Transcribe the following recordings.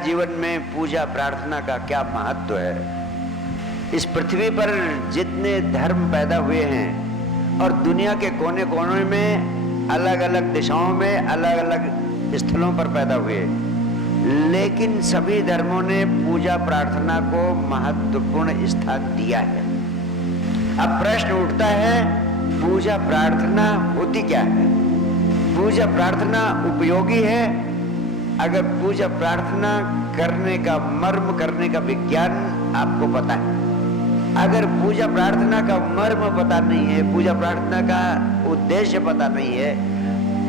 जीवन में पूजा प्रार्थना का क्या महत्व है। इस पृथ्वी पर जितने धर्म पैदा हुए हैं और दुनिया के कोने कोने में अलग अलग दिशाओं में अलग अलग स्थलों पर पैदा हुए, लेकिन सभी धर्मों ने पूजा प्रार्थना को महत्वपूर्ण स्थान दिया है। अब प्रश्न उठता है, पूजा प्रार्थना होती क्या है? पूजा प्रार्थना उपयोगी है? अगर पूजा प्रार्थना करने का मर्म, करने का विज्ञान आपको पता है, अगर पूजा प्रार्थना का मर्म पता नहीं है, पूजा प्रार्थना का उद्देश्य पता नहीं है,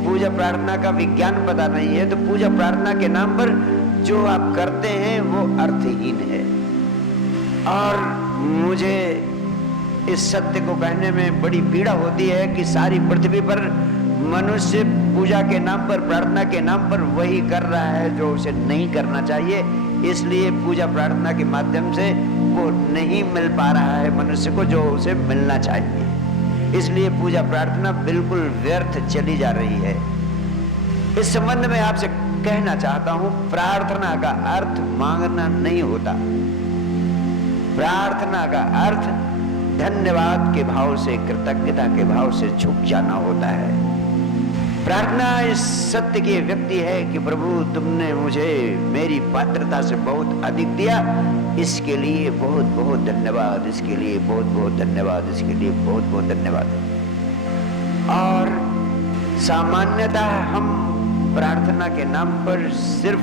पूजा प्रार्थना का विज्ञान पता नहीं है, तो पूजा प्रार्थना के नाम पर जो आप करते हैं वो अर्थहीन है। और मुझे इस सत्य को कहने में बड़ी पीड़ा होती है कि सारी पृथ्वी पर मनुष्य पूजा के नाम पर, प्रार्थना के नाम पर वही कर रहा है जो उसे नहीं करना चाहिए। इसलिए पूजा प्रार्थना के माध्यम से वो नहीं मिल पा रहा है मनुष्य को जो उसे मिलना चाहिए। इसलिए पूजा प्रार्थना बिल्कुल व्यर्थ चली जा रही है। इस संबंध में आपसे कहना चाहता हूं, प्रार्थना का अर्थ मांगना नहीं होता। प्रार्थना का अर्थ धन्यवाद के भाव से, कृतज्ञता के भाव से झुक जाना होता है। प्रार्थना इस सत्य की व्यक्ति है कि प्रभु तुमने मुझे मेरी पात्रता से बहुत अधिक दिया, इसके लिए बहुत बहुत धन्यवाद, इसके लिए बहुत बहुत धन्यवाद, इसके लिए बहुत बहुत धन्यवाद। और सामान्यतः हम प्रार्थना के नाम पर सिर्फ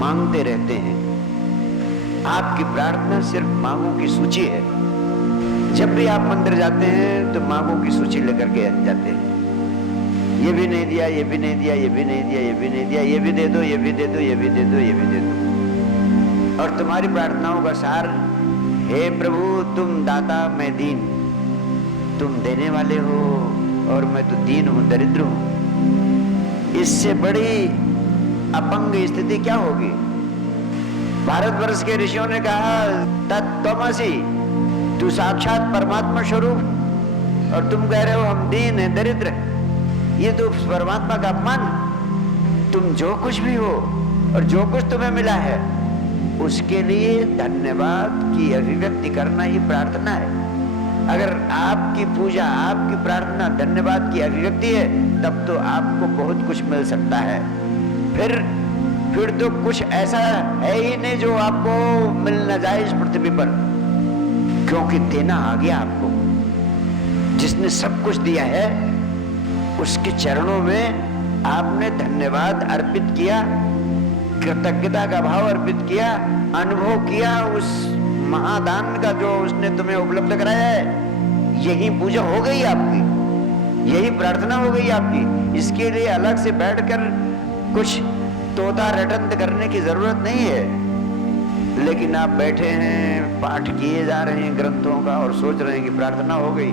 मांगते रहते हैं। आपकी प्रार्थना सिर्फ मांगों की सूची है। जब भी आप मंदिर जाते हैं तो मांगों की सूची लेकर के जाते हैं। ये भी नहीं दिया, ये भी नहीं दिया, ये भी नहीं दिया, ये भी नहीं दिया, ये भी दे दो, ये भी दे दो, ये भी दे दो, ये भी दे दो। और तुम्हारी प्रार्थनाओं का सार, हे प्रभु तुम दाता मैं दीन, तुम देने वाले हो और मैं तो दीन हूं, दरिद्र हूं। इससे बड़ी अपंग स्थिति क्या होगी? भारतवर्ष के ऋषियों ने कहा तत्त्वमसि, तू साक्षात परमात्मा स्वरूप, और तुम कह रहे हो हम दीन है, दरिद्र है। ये तो परमात्मा का अपमान। तुम जो कुछ भी हो और जो कुछ तुम्हें मिला है उसके लिए धन्यवाद की अभिव्यक्ति करना ही प्रार्थना है। अगर आपकी पूजा, आपकी प्रार्थना धन्यवाद की अभिव्यक्ति है, तब तो आपको बहुत कुछ मिल सकता है। फिर तो कुछ ऐसा है ही नहीं जो आपको मिल न जाए इस पृथ्वी पर, क्योंकि देना आ गया आपको। जिसने सब कुछ दिया है उसके चरणों में आपने धन्यवाद अर्पित किया, कृतज्ञता का भाव अर्पित किया, अनुभव किया उस महादान का जो उसने तुम्हें उपलब्ध कराया है। यही पूजा हो गई आपकी, यही प्रार्थना हो गई आपकी। इसके लिए अलग से बैठकर कुछ तोता रटंत करने की जरूरत नहीं है। लेकिन आप बैठे हैं, पाठ किए जा रहे हैं ग्रंथों का और सोच रहे हैं कि प्रार्थना हो गई।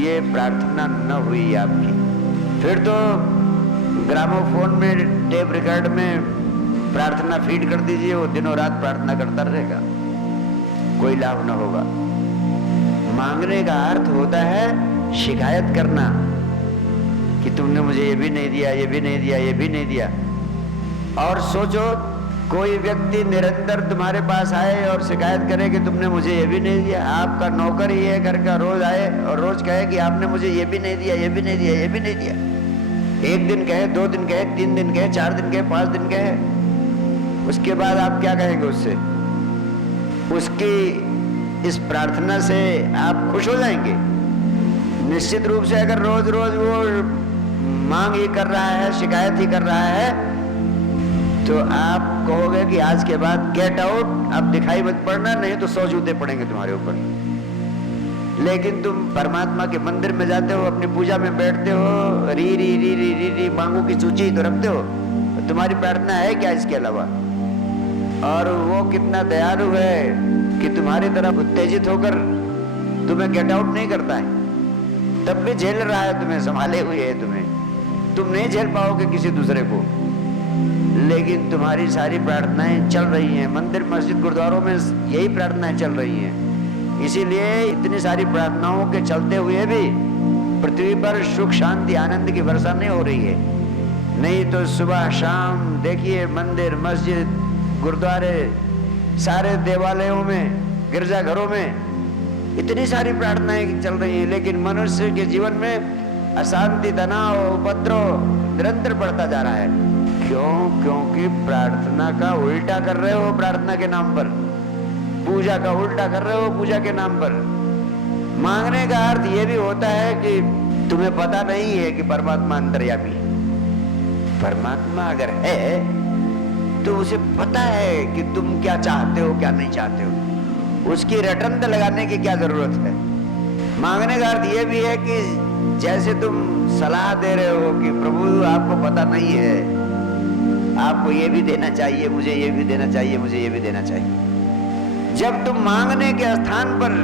ये प्रार्थना न हुई आपकी। फिर तो ग्रामोफोन में, टेप रिकॉर्ड में प्रार्थना फीड कर दीजिए, वो दिनों रात प्रार्थना करता रहेगा, कोई लाभ न होगा। मांगने का अर्थ होता है शिकायत करना कि तुमने मुझे ये भी नहीं दिया, ये भी नहीं दिया, ये भी नहीं दिया। और सोचो, कोई व्यक्ति निरंतर तुम्हारे पास आए और शिकायत करे कि तुमने मुझे ये भी नहीं दिया। आपका नौकर ही है घर का, रोज आए और रोज कहे कि आपने मुझे ये भी नहीं दिया, ये भी नहीं दिया, ये भी नहीं दिया। एक दिन कहे, 2 दिन कहे, 3 दिन कहे, 4 दिन कहे, 5 दिन कहे, उसके बाद आप क्या कहेंगे उससे? उसकी इस प्रार्थना से आप खुश हो जाएंगे? निश्चित रूप से अगर रोज रोज वो मांग ही कर रहा है, शिकायत ही कर रहा है, तो आप कहोगे कि आज के बाद गेट आउट, अब दिखाई मत पड़ना, नहीं तो 100 जूते पड़ेंगे तुम्हारे ऊपर। लेकिन तुम परमात्मा के मंदिर में जाते हो, अपनी पूजा में बैठते हो, री री री री री री मांगों की सूची तो रखते हो, तो तुम्हारी प्रार्थना है क्या इसके अलावा? और वो कितना दयालु है कि तुम्हारी तरफ उत्तेजित होकर तुम्हें गेट आउट नहीं करता है, तब भी झेल रहा है, तुम्हें संभाले हुए है। तुम नहीं झेल पाओगे किसी दूसरे को, लेकिन तुम्हारी सारी प्रार्थनाएं चल रही हैं। मंदिर, मस्जिद, गुरुद्वारों में यही प्रार्थनाएं चल रही हैं। इसीलिए इतनी सारी प्रार्थनाओं के चलते हुए भी पृथ्वी पर सुख, शांति, आनंद की वर्षा नहीं हो रही है। नहीं तो सुबह शाम देखिए मंदिर, मस्जिद, गुरुद्वारे, सारे देवालयों में, गिरजाघरों में इतनी सारी प्रार्थनाएं चल रही हैं, लेकिन मनुष्य के जीवन में अशांति, तनाव, उपद्रव निरंतर बढ़ता जा रहा है। क्यों? क्योंकि प्रार्थना का उल्टा कर रहे हो प्रार्थना के नाम पर, पूजा का उल्टा कर रहे हो पूजा के नाम पर। मांगने का अर्थ यह भी होता है कि तुम्हें पता नहीं है कि परमात्मा अंतर्यामी है। परमात्मा अगर है तो उसे पता है कि तुम क्या चाहते हो, क्या नहीं चाहते हो। उसकी रटंत लगाने की क्या जरूरत है। मांगने का अर्थ यह भी है कि जैसे तुम सलाह दे रहे हो कि प्रभु आपको पता नहीं है, आपको ये भी देना चाहिए, मुझे ये भी देना चाहिए, मुझे ये भी देना चाहिए। जब तुम मांगने के स्थान पर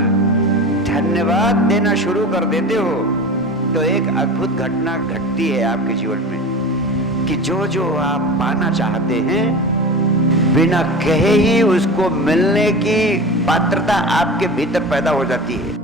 धन्यवाद देना शुरू कर देते हो तो एक अद्भुत घटना घटती है आपके जीवन में कि जो जो आप पाना चाहते हैं बिना कहे ही उसको मिलने की पात्रता आपके भीतर पैदा हो जाती है।